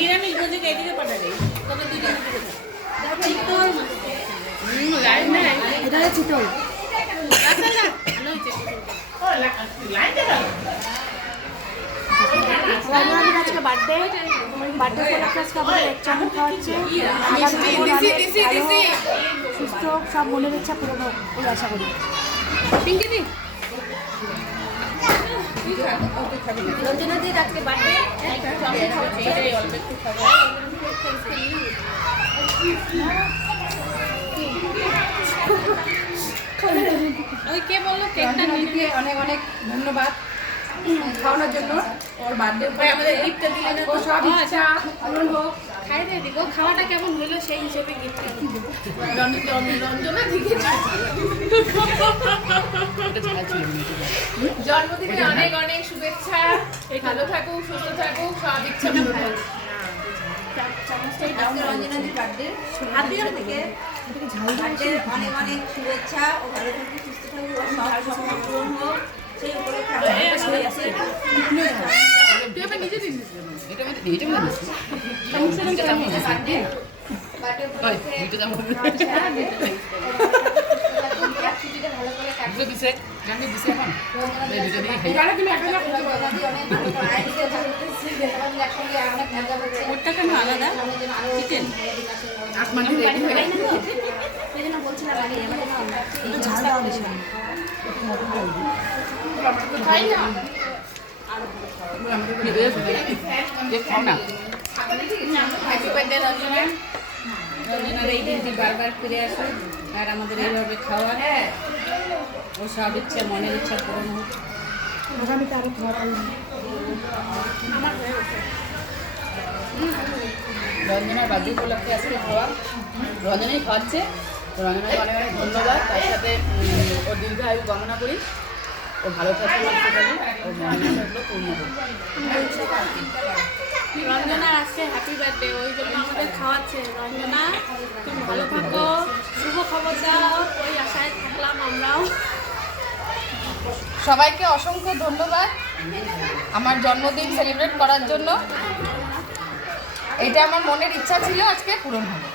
নিরামিষ ভোজে এইদিকে পাঠালে তবে দুজন এটা চিতল আজকে বার্থডে আজকে আমাদের এক চামচ খাওয়াচ্ছে সুস্থ সব মনের ইচ্ছা পূরণ হোক বলে আশা করি। পিঙ্কিদি রঞ্জনাদির আজকে বার্থডে অল্প একটু খাবো। ওই কে বললো কেকটা নিতে অনেক অনেক ধন্যবাদ খাওয়ানোর জন্য। ওর বার্থডে আমাদের গিফটটা দিলেন, ও সব ইচ্ছা পূরণ হোক। খাই দিয়ে দিক খাওয়াটা কেমন হলো সেই হিসেবে গিফট রঞ্জনা দিকে জন্মদিনে অনেক অনেক শুভেচ্ছা। ভালো থাকুক, সুস্থ থাকুক, সব ইচ্ছা পূরণ হোক। রঞ্জনাদির বার্থডে থেকে অনেক অনেক শুভেচ্ছা। ও ভালো থাকুক, সুস্থ থাকুক, সব স্বপ্ন পূরণ হোক সেই উপলক্ষে আলাদা চিকেন বলছিলাম রঞ্জনার এই দিনটি বারবার ফিরে আসে আর আমাদের এইভাবে খাওয়া ও সব ইচ্ছা মনের ইচ্ছা পূরণ হোক। আগামীতে আরো খাওয়া রঞ্জনার বার্থডে উপলক্ষে আজকে খাওয়া রঞ্জনাই খাওয়াচ্ছে। রঞ্জনাকে অনেক অনেক ধন্যবাদ। তার সাথে ওর দীর্ঘায়ু কামনা করি, ও ভালো থাকবে, সুস্থ থাকবে, ওর মনের ইচ্ছাগুলো পূর্ণ হোক। রঞ্জনার আজকে হ্যাপি বার্থডে, ওই জন্য আমাদের খাওয়াচ্ছে। রঞ্জনা তুমি ভালো থাকো, শুভ খবর দাও, ওই আশায় থাকলাম আমরাও। সবাইকে অসংখ্য ধন্যবাদ আমার জন্মদিন সেলিব্রেট করার জন্য। এটা আমার মনের ইচ্ছা ছিল, আজকে পূরণ হবে।